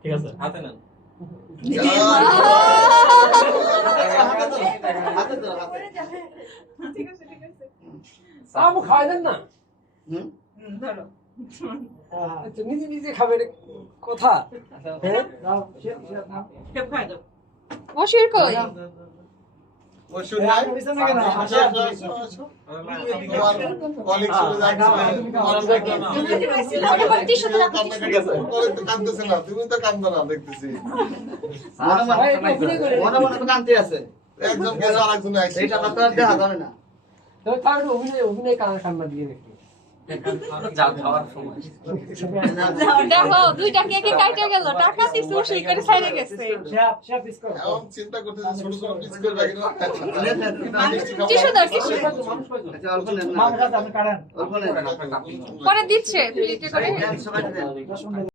ঠিক আছে হাতে নেন আমু খাওয়াই দেন না ধরো নিজে নিজে খাবে কথা শেফ খাই দাও মশির কই মশুর নাই বিছানা কেন আসো কলিগ চলে যাচ্ছে কাঁদতেছে না তুমি তো কাঁদো না দেখতেছি মনে মনে তো কান্তি আছে একজন গেছে আরেকজন আইছে এইটা তো আর দেখা যাবে না তো তার অভিনয় কান্না দিয়ে দেখি যা খাওয়ার সময় দেখো দুইটা কেকে কাইটে গেল টাকা দিছে সেই করে ছাইরে গেছে এখন চিন্তা করতেছি ছোট ছোট পিস করবে কিনা টিস্যু দাও টিস্যু আচ্ছা অল্প নেন না আপনি কাটেন অল্প নেন পরে দিচ্ছে প্লেটে করে সবাই দেন